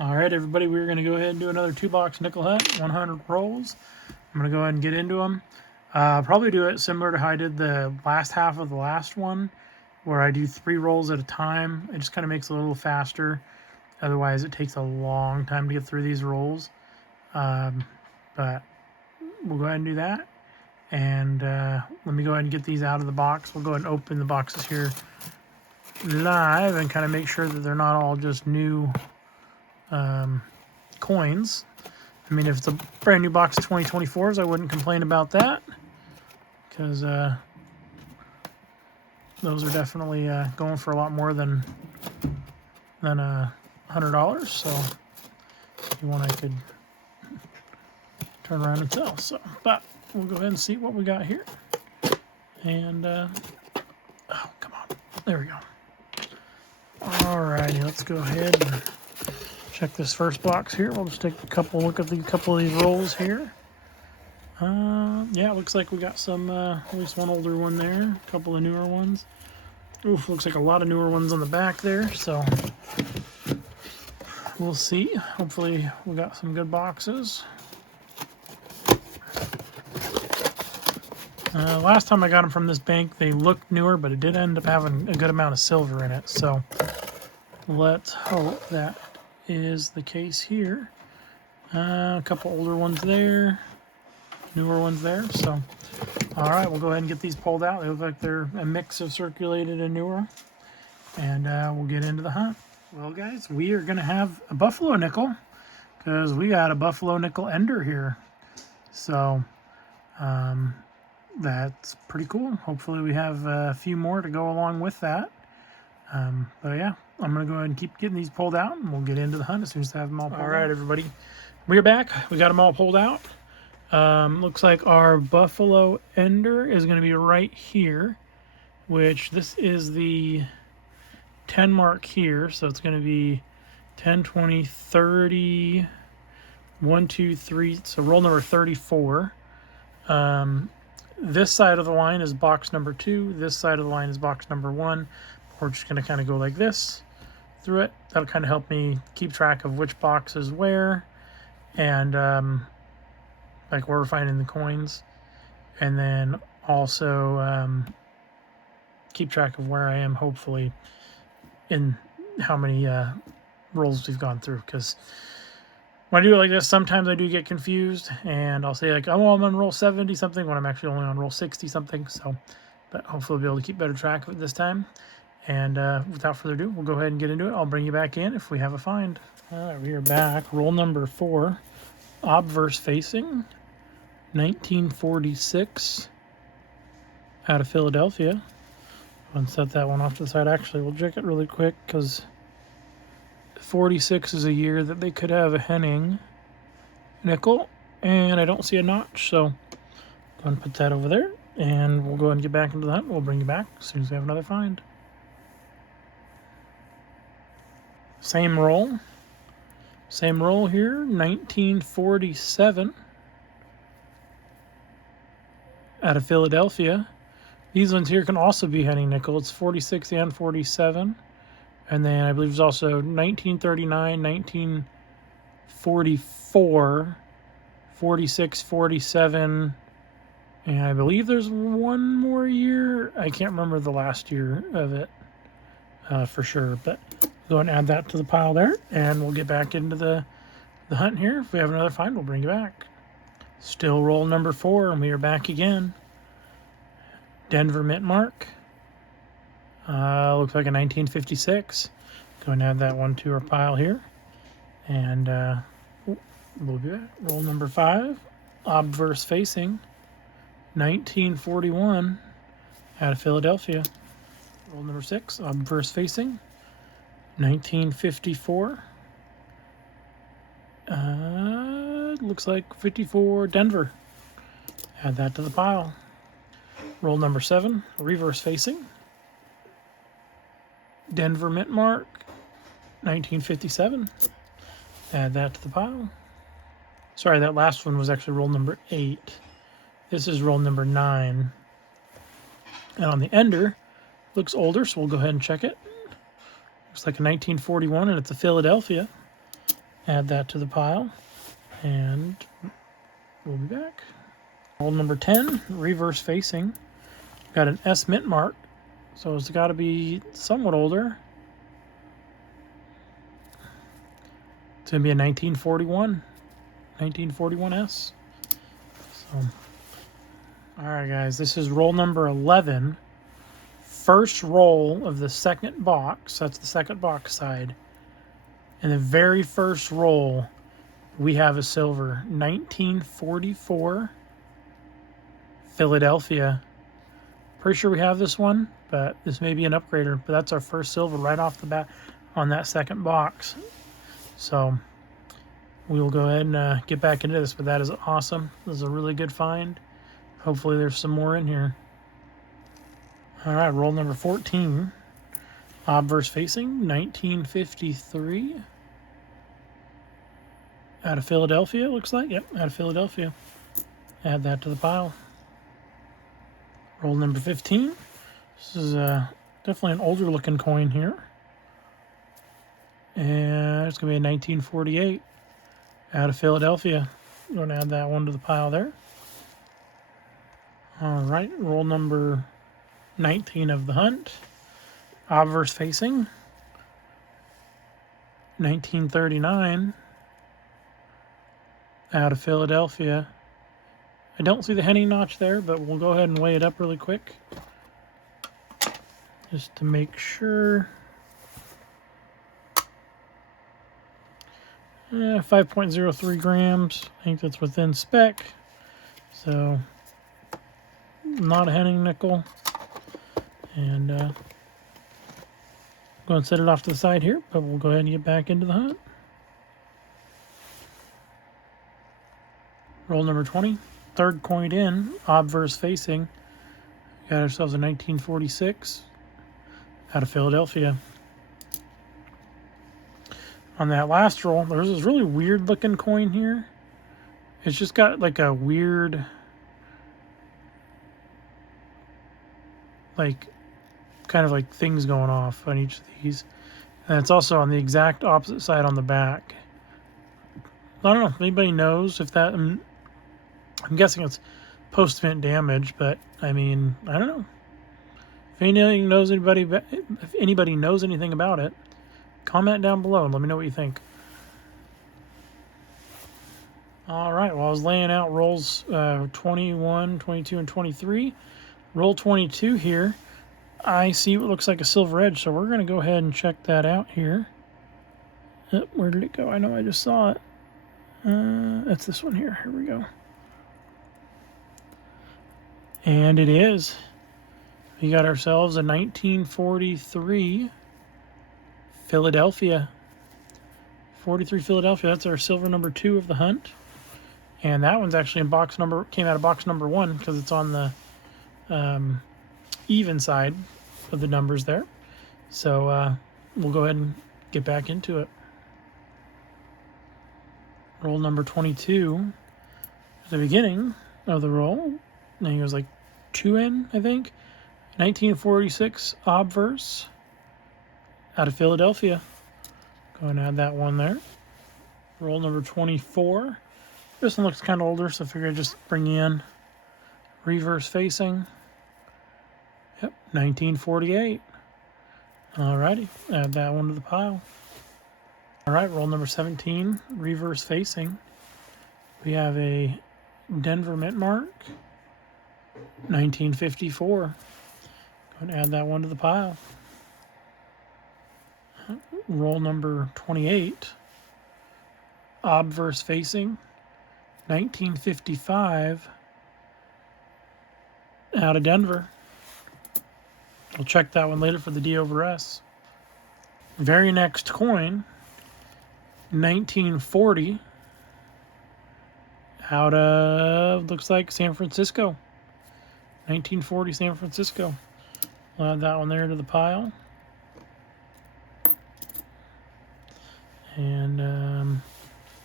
All right, everybody, we're going to go ahead and do another 2-box nickel hunt, 100 rolls. I'm going to go ahead and get into them. Probably do it similar to how I did the last half of the last one, where I do 3 rolls at a time. It just kind of makes it a little faster. Otherwise, it takes a long time to get through these rolls. But we'll go ahead and do that. And let me go ahead and get these out of the box. We'll go ahead and open the boxes here live and kind of make sure that they're not all just new coins. I mean, if it's a brand new box of 2024s, I wouldn't complain about that, because those are definitely going for a lot more than $100. So if you want, I could turn around and sell. So, but we'll go ahead and see what we got here. And oh, come on, there we go. Alrighty, let's go ahead and check this first box here. We'll just take a look at a couple of these rolls here. Yeah, it looks like we got some, at least one older one there, a couple of newer ones. Oof, looks like a lot of newer ones on the back there, so we'll see. Hopefully we got some good boxes. Last time I got them from this bank, they looked newer, but it did end up having a good amount of silver in it, so let's hope that is the case here. A couple older ones there, newer ones there. So, all right, we'll go ahead and get these pulled out. They look like they're a mix of circulated and newer, and we'll get into the hunt. Well, guys, we are gonna have a buffalo nickel because we got a buffalo nickel ender here. So, that's pretty cool. Hopefully, we have a few more to go along with that. But yeah, I'm going to go ahead and keep getting these pulled out, and we'll get into the hunt as soon as I have them all pulled out. All right, everybody. We're back. We got them all pulled out. Looks like our buffalo ender is going to be right here, which this is the 10 mark here. So it's going to be 10, 20, 30, 1, 2, 3. So roll number 34. This side of the line is box number 2. This side of the line is box number 1. We're just going to kind of go like this through it. That'll kind of help me keep track of which box is where, and like where we're finding the coins, and then also keep track of where I am, hopefully, in how many rolls we've gone through. Because when I do it like this, sometimes I do get confused, and I'll say like, oh, I'm on roll 70 something when I'm actually only on roll 60 something. So, but hopefully I'll be able to keep better track of it this time. And without further ado, we'll go ahead and get into it. I'll bring you back in if we have a find. All right, we are back. Roll number 4, obverse facing, 1946, out of Philadelphia. I'll set that one off to the side. Actually, we'll check it really quick because 46 is a year that they could have a Henning nickel, and I don't see a notch, so I'm going to put that over there, and we'll go ahead and get back into the hunt. We'll bring you back as soon as we have another find. Same roll here, 1947, out of Philadelphia. These ones here can also be Henning nickel. It's 46 and 47. And then I believe there's also 1939, 1944, 46, 47, and I believe there's one more year. I can't remember the last year of it for sure, but go and add that to the pile there, and we'll get back into the hunt here. If we have another find, we'll bring you back. Still roll number 4, and we are back again. Denver mint mark. Looks like a 1956. Go and add that one to our pile here, and we'll be back. Roll number 5, obverse facing, 1941, out of Philadelphia. Roll number 6, obverse facing, 1954. Looks like 54, Denver. Add that to the pile. Roll number 7, reverse facing, Denver mint mark, 1957. Add that to the pile. Sorry, that last one was actually roll number 8. This is roll number 9. And on the ender, looks older, so we'll go ahead and check it. Looks like a 1941, and it's a Philadelphia. Add that to the pile, and we'll be back. Roll number 10, reverse facing. Got an S mint mark, so it's got to be somewhat older. It's going to be a 1941S. So, all right, guys, this is roll number 11. First roll of the second box. That's the second box side. And the very first roll, we have a silver. 1944 Philadelphia. Pretty sure we have this one, but this may be an upgrader. But that's our first silver right off the bat on that second box. So we will go ahead and get back into this, but that is awesome. This is a really good find. Hopefully there's some more in here. All right, roll number 14. Obverse facing, 1953. Out of Philadelphia, it looks like. Yep, out of Philadelphia. Add that to the pile. Roll number 15. This is definitely an older looking coin here. And it's going to be a 1948 out of Philadelphia. I'm going to add that one to the pile there. All right, roll number 19 of the hunt. Obverse facing, 1939 out of Philadelphia. I don't see the Henning notch there, but we'll go ahead and weigh it up really quick just to make sure. 5.03 grams. I think that's within spec. So, not a Henning nickel. And go and set it off to the side here, but we'll go ahead and get back into the hunt. Roll number 20. Third coin in, obverse facing. Got ourselves a 1946 out of Philadelphia. On that last roll, there's this really weird looking coin here. It's just got like a weird, like, kind of like things going off on each of these. And it's also on the exact opposite side on the back. I don't know if anybody knows if that, I'm guessing it's post-mint damage, but I mean, I don't know. If anybody knows anything about it, comment down below and let me know what you think. All right, well, I was laying out rolls 21, 22, and 23. Roll 22 here. I see what looks like a silver edge, so we're going to go ahead and check that out here. Where did it go? I know I just saw it. That's this one here. Here we go. And it is. We got ourselves a 1943 Philadelphia. 43 Philadelphia. That's our silver number 2 of the hunt. And that one's actually in box number, came out of box number 1 because it's on the even side of the numbers there. So we'll go ahead and get back into it. Roll number 22. At the beginning of the roll, I think it was like 2N, I think. 1946 obverse out of Philadelphia. Go and add that one there. Roll number 24. This one looks kind of older, so I figured I'd just bring in reverse facing. Yep, 1948. Alrighty, add that one to the pile. Alright, roll number 17, reverse facing. We have a Denver mint mark, 1954. Go and add that one to the pile. Roll number 28, obverse facing, 1955, out of Denver. We'll check that one later for the D over S. Very next coin, 1940, out of, looks like San Francisco. 1940 San Francisco. We'll add that one there to the pile. And,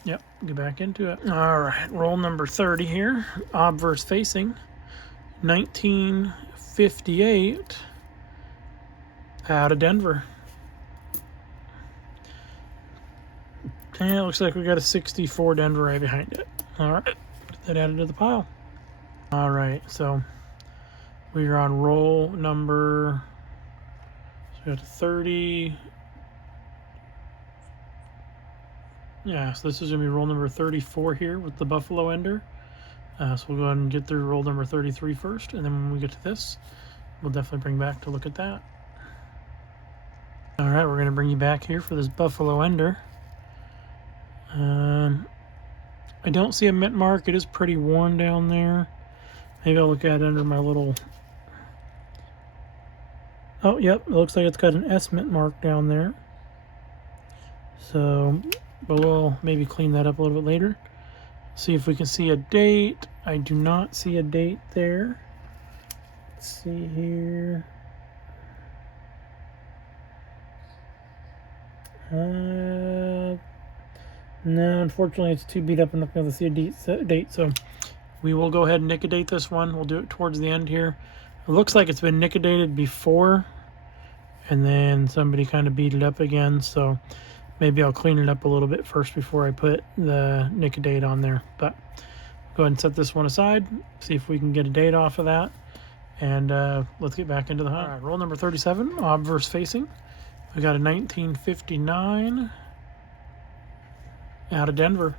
yep, get back into it. All right, roll number 30 here. Obverse facing, 1958, out of Denver. And it looks like we got a 64 Denver right behind it. All right, get that added to the pile. All right, so we are on roll number, so we got 30. Yeah, so this is gonna be roll number 34 here with the Buffalo Ender. So we'll go ahead and get through roll number 33 first, and then when we get to this, we'll definitely bring back to look at that. All right, we're gonna bring you back here for this Buffalo Ender. I don't see a mint mark. It is pretty worn down there. Maybe I'll look at it under my little... Oh, yep, it looks like it's got an S mint mark down there. So, but we'll maybe clean that up a little bit later. See if we can see a date. I do not see a date there. Let's see here. No, unfortunately it's too beat up. I'm not going to see a date, so we will go ahead and nicodate this one. We'll do it towards the end here. It looks like it's been nicodidated before, and then somebody kind of beat it up again, so maybe I'll clean it up a little bit first before I put the nicodate on there. But go ahead and set this one aside, see if we can get a date off of that, and let's get back into the hunt. All right, roll number 37, obverse facing. We got a 1959 out of Denver.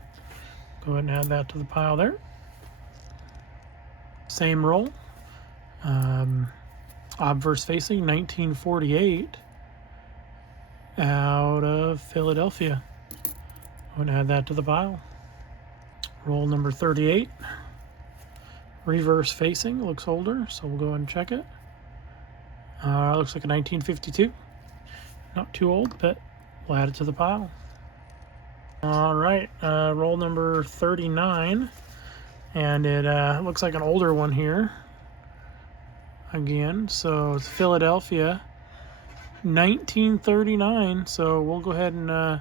Go ahead and add that to the pile there. Same roll, obverse facing, 1948 out of Philadelphia. Go ahead and add that to the pile. Roll number 38, reverse facing, looks older, so we'll go ahead and check it. Looks like a 1952. Not too old, but we'll add it to the pile. All right, roll number 39, and it looks like an older one here again. So it's Philadelphia, 1939. So we'll go ahead and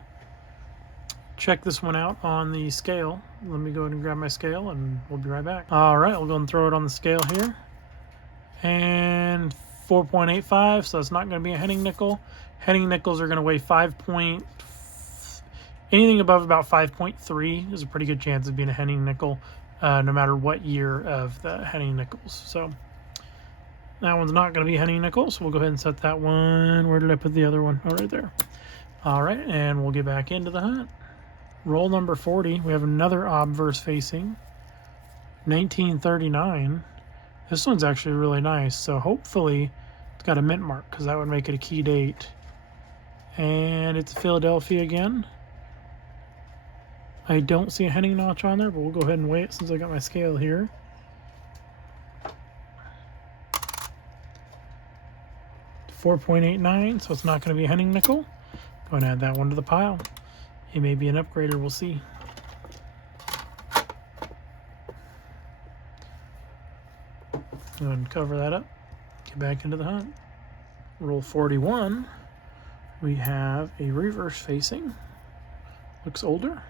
check this one out on the scale. Let me go ahead and grab my scale, and we'll be right back. All right, we'll go and throw it on the scale here, and 4.85. So it's not going to be a Henning nickel. Henning nickels are going to weigh anything above about 5.3 is a pretty good chance of being a Henning nickel, no matter what year of the Henning nickels. So that one's not going to be Henning nickel, so we'll go ahead and set that one. Where did I put the other one? Oh, right there. All right, and we'll get back into the hunt. Roll number 40, we have another obverse facing, 1939. This one's actually really nice, so hopefully it's got a mint mark, because that would make it a key date. And it's Philadelphia again. I don't see a Henning notch on there, but we'll go ahead and wait since I got my scale here. .89, so it's not going to be a Henning nickel. Go ahead and add that one to the pile. He may be an upgrader, we'll see. Go ahead and cover that up. Get back into the hunt. Roll 41. We have a reverse facing. Looks older.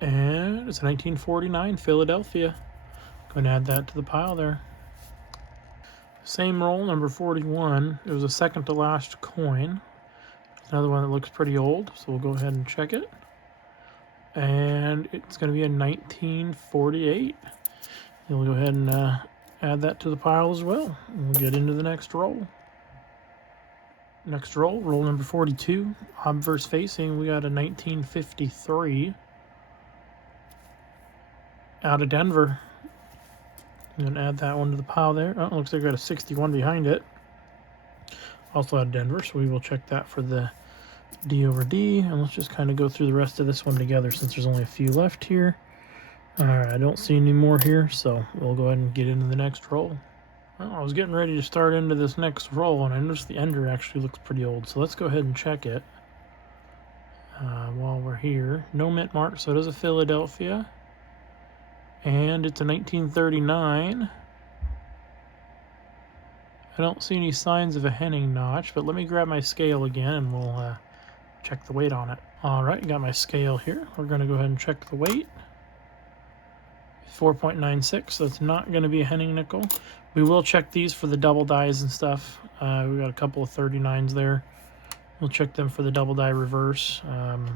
And it's a 1949 Philadelphia. Go ahead and add that to the pile there. Same roll, number 41. It was a second to last coin. Another one that looks pretty old, so we'll go ahead and check it. And it's going to be a 1948. We'll go ahead and add that to the pile as well. And we'll get into the next roll. Next roll, roll number 42, obverse facing. We got a 1953 out of Denver. I'm going to add that one to the pile there. Oh, looks like I got a 61 behind it. Also out of Denver, so we will check that for the D over D. And let's just kind of go through the rest of this one together since there's only a few left here. All right, I don't see any more here, so we'll go ahead and get into the next roll. Well, I was getting ready to start into this next roll, and I noticed the ender actually looks pretty old. So let's go ahead and check it while we're here. No mint mark, so it is a Philadelphia. And it's a 1939. I don't see any signs of a Henning notch, but let me grab my scale again, and we'll check the weight on it. All right, got my scale here. We're going to go ahead and check the weight. 4.96, so it's not going to be a Henning nickel. We will check these for the double dies and stuff. We got a couple of 39s there. We'll check them for the double die reverse.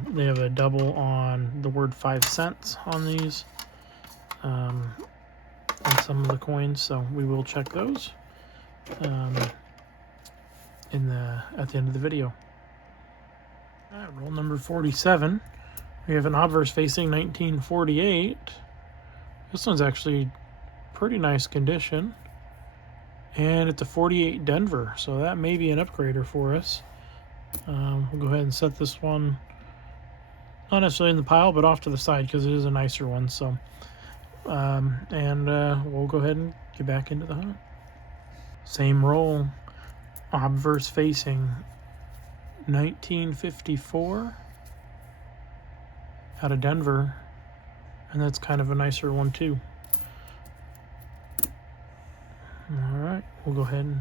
They have a double on the word 5 cents on these, on some of the coins, so we will check those at the end of the video. All right, roll number 47. We have an obverse facing 1948. This one's actually pretty nice condition, and it's a 48 Denver, so that may be an upgrader for us. We'll go ahead and set this one not necessarily in the pile, but off to the side because it is a nicer one. So, we'll go ahead and get back into the hunt. Same roll, obverse facing 1954 out of Denver, and that's kind of a nicer one too. All right, we'll go ahead and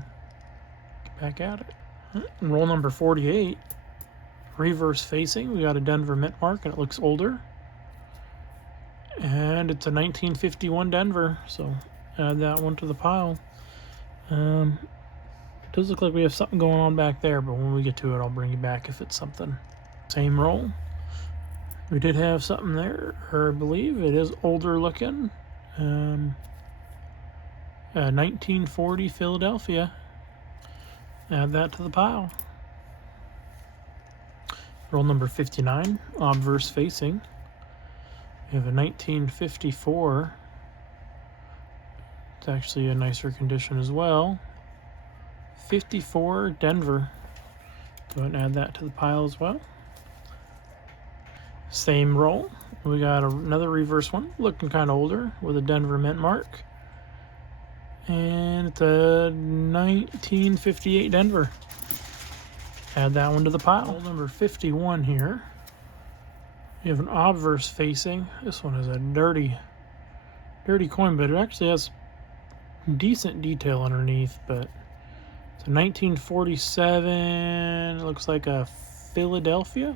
get back at it. Roll number 48, reverse facing. We got a Denver mint mark, and it looks older. And it's a 1951 Denver, so add that one to the pile. It does look like we have something going on back there, but when we get to it, I'll bring you back if it's something. Same roll. We did have something there, or I believe it is older looking. 1940 Philadelphia. Add that to the pile. Roll number 59, obverse facing. We have a 1954. It's actually a nicer condition as well. 54 Denver. Go ahead and add that to the pile as well. Same roll. We got another reverse one, looking kind of older, with a Denver mint mark. And it's a 1958 Denver. Add that one to the pile. Roll number 51 here. We have an obverse facing. This one is a dirty coin, but it actually has decent detail underneath. But it's a 1947. It looks like a Philadelphia.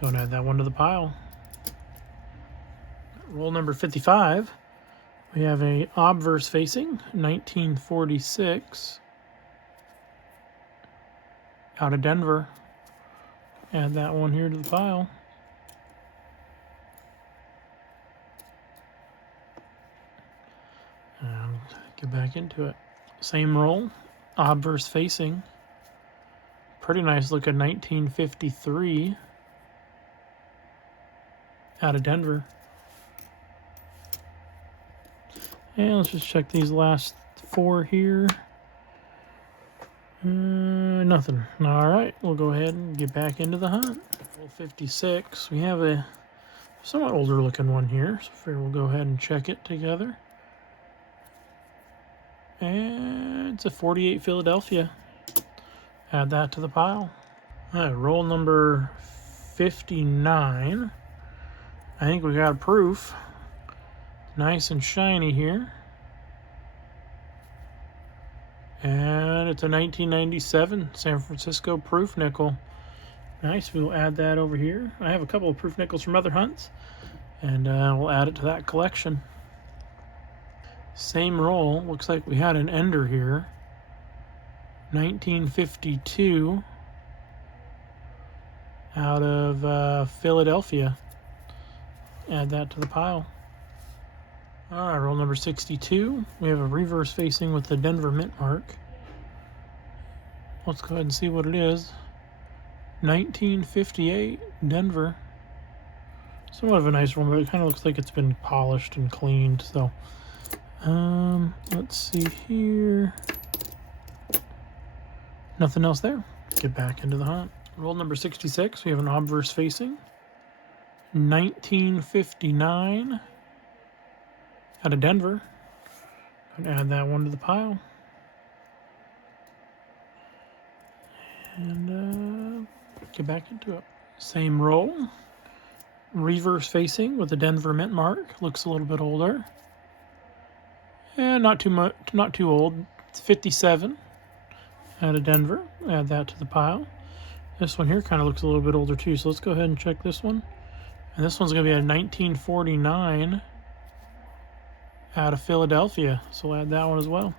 Go and add that one to the pile. Roll number 55. We have a obverse facing 1946 out of Denver. Add that one here to the pile. And get back into it. Same roll, obverse facing. Pretty nice looking 1953 out of Denver. And let's just check these last 4 here. Nothing. All right, we'll go ahead and get back into the hunt. Roll 56. We have a somewhat older looking one here, so we'll go ahead and check it together. And it's a 48 Philadelphia. Add that to the pile. All right, roll number 59. I think we got a proof. Nice and shiny here. And it's a 1997 San Francisco proof nickel. Nice, we'll add that over here. I have a couple of proof nickels from other hunts, and we'll add it to that collection. Same roll, looks like we had an ender here. 1952 out of Philadelphia. Add that to the pile. All right, roll number 62. We have a reverse facing with the Denver mint mark. Let's go ahead and see what it is. 1958 Denver. Somewhat of a nice one, but it kind of looks like it's been polished and cleaned. So, let's see here. Nothing else there. Get back into the hunt. Roll number 66. We have an obverse facing. 1959 out of Denver. Gonna add that one to the pile. And get back into it. Same roll. Reverse facing with the Denver mint mark. Looks a little bit older. And not too much, not too old. It's 57 out of Denver. Add that to the pile. This one here kind of looks a little bit older too, so let's go ahead and check this one. And this one's going to be a 1949 out of Philadelphia, so we'll add that one as well.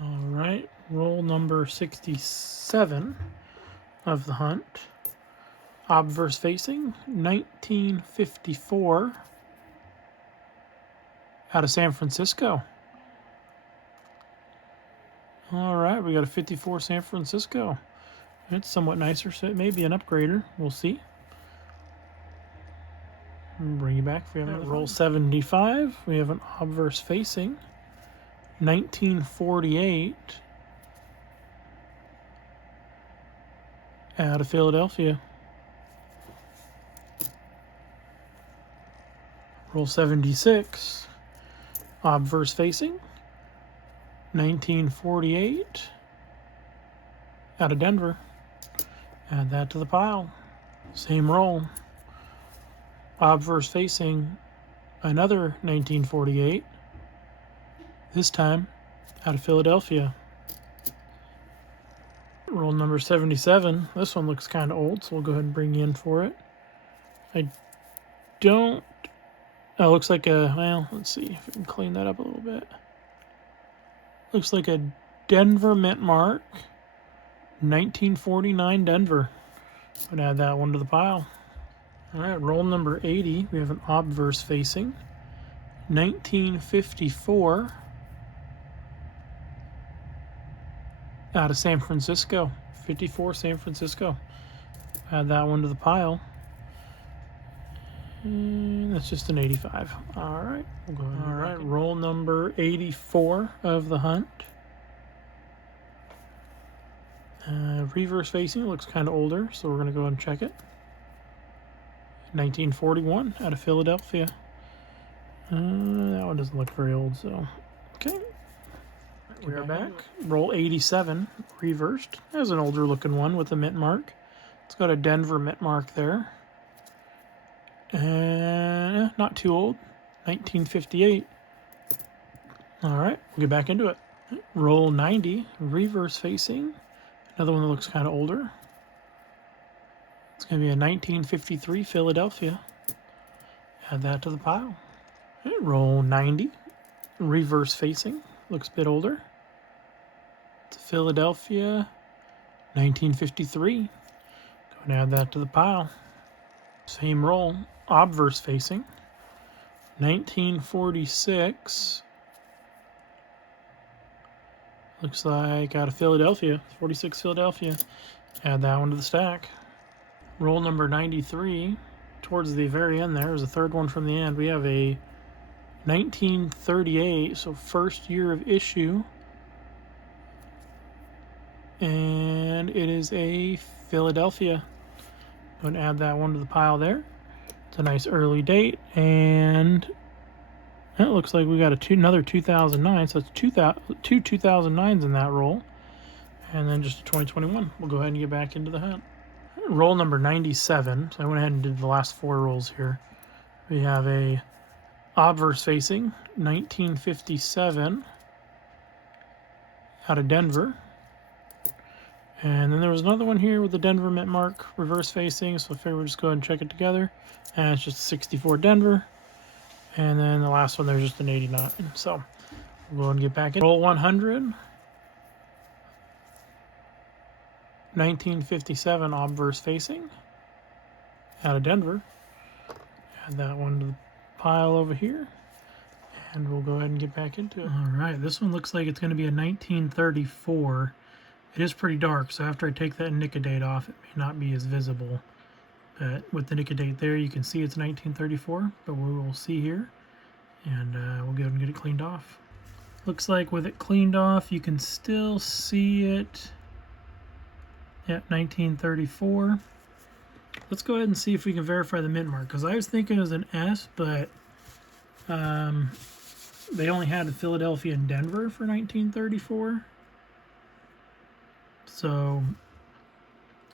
All right, roll number 67. of the hunt. Obverse facing, 1954 out of San Francisco. All right, we got a 54 San Francisco. It's somewhat nicer, so it may be an upgrader. We'll see. Bring you back if we have another roll. 75. We have an obverse facing, 1948 out of Philadelphia. Roll 76. Obverse facing, 1948 out of Denver. Add that to the pile. Same roll. Obverse facing, another 1948. This time out of Philadelphia. Roll number 77. This one looks kind of old, so we'll go ahead and bring you in for it. I don't... Oh, it looks like a... Well, let's see if we can clean that up a little bit. Looks like a Denver mint mark. 1949 Denver. I'm going to add that one to the pile. All right, roll number 80. We have an obverse facing. 1954 out of San Francisco. 54 San Francisco. Add that one to the pile. And that's just an 85. All right, we'll go ahead. All right, roll number 84 of the hunt. Reverse facing, looks kind of older, so we're going to go and check it. 1941 out of Philadelphia. That one doesn't look very old, so okay. We are back. Roll 87, reversed. There's an older looking one with a mint mark. It's got a Denver mint mark there. Not too old. 1958. All right, we'll get back into it. Roll 90, reverse facing. Another one that looks kind of older. It's going to be a 1953 Philadelphia. Add that to the pile. Okay, roll 90, reverse facing. Looks a bit older. It's a Philadelphia 1953. Go and add that to the pile. Same roll, obverse facing. 1946. Looks like out of Philadelphia, 46 Philadelphia. Add that one to the stack. Roll number 93. Towards the very end there's a third one from the end. We have a 1938, so first year of issue. And it is a Philadelphia. Go and add that one to the pile there. It's a nice early date, and it looks like we got another 2009, so it's two 2009s in that roll, and then just a 2021. We'll go ahead and get back into the hunt. Roll number 97. So I went ahead and did the last 4 rolls here. We have a obverse facing, 1957 out of Denver. And then there was another one here with the Denver mint mark, reverse facing, so I figured we'll just go ahead and check it together. And it's just a 64 Denver. And then the last one there's just an 89. So we'll go ahead and get back in. Roll 100. 1957 obverse facing out of Denver. Add that one to the pile over here. And we'll go ahead and get back into it. All right, this one looks like it's going to be a 1934. It is pretty dark, so after I take that Nicodate off, it may not be as visible. But with the Nicodate there, you can see it's 1934, but we will see here. And we'll go ahead and get it cleaned off. Looks like with it cleaned off, you can still see it at 1934. Let's go ahead and see if we can verify the mint mark, because I was thinking it was an S, but they only had Philadelphia and Denver for 1934. So,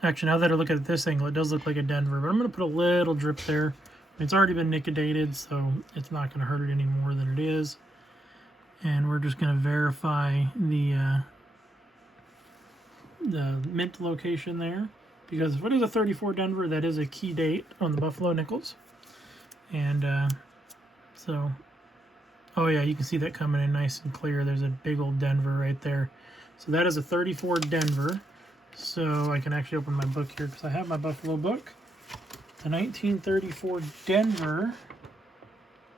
actually, now that I look at this angle, it does look like a Denver, but I'm going to put a little drip there. It's already been Nicodated, so it's not going to hurt it any more than it is. And we're just going to verify the mint location there, because if it is a 34 Denver, that is a key date on the Buffalo Nickels. And so, oh yeah, you can see that coming in nice and clear. There's a big old Denver right there. So that is a 34 Denver. So I can actually open my book here because I have my Buffalo book. The 1934 Denver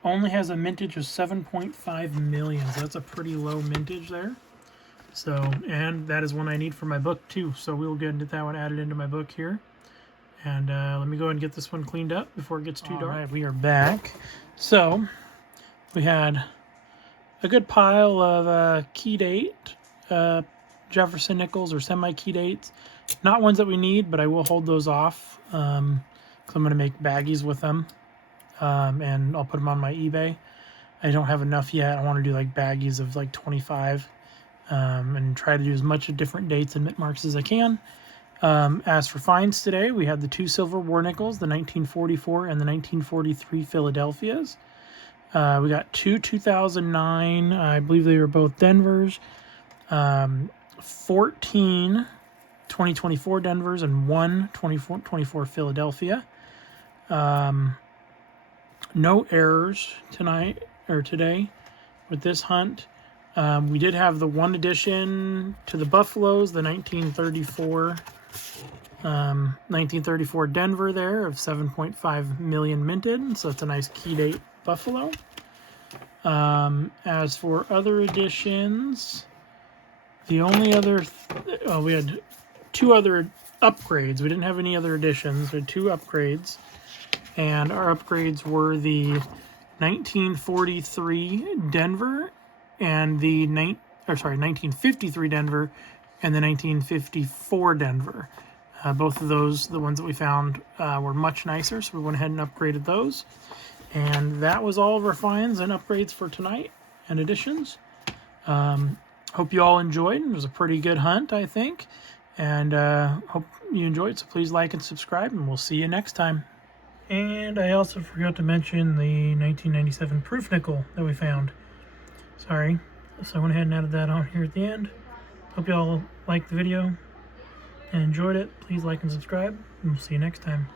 only has a mintage of 7.5 million, so that's a pretty low mintage there. So, and that is one I need for my book too, so we'll get that one added into my book here. And let me go ahead and get this one cleaned up before it gets too dark. Right, we are back. So we had a good pile of key date Jefferson nickels or semi-key dates. Not ones that we need, but I will hold those off because I'm going to make baggies with them. And I'll put them on my eBay. I don't have enough yet. I want to do like baggies of like 25 and try to do as much of different dates and mint marks as I can. As for finds today, we had the 2 silver war nickels, the 1944 and the 1943 Philadelphias. We got 2 2009, I believe they were both Denvers, 14 2024 Denvers, and 1 2024 Philadelphia. No errors tonight or today with this hunt. We did have the 1 addition to the Buffaloes, the 1934 Denver there of 7.5 million minted, so that's a nice key date Buffalo. As for other additions, the only other we had 2 other upgrades. We didn't have any other additions. We had 2 upgrades, and our upgrades were the 1943 Denver and the 1953 Denver and the 1954 Denver. Both of those, the ones that we found, were much nicer, so we went ahead and upgraded those. And that was all of our finds and upgrades for tonight and additions. Hope you all enjoyed. It was a pretty good hunt, I think. And hope you enjoyed, so please like and subscribe, and we'll see you next time. And I also forgot to mention the 1997 proof nickel that we found. Sorry. So I went ahead and added that on here at the end. Hope you all liked the video and enjoyed it. Please like and subscribe, and we'll see you next time.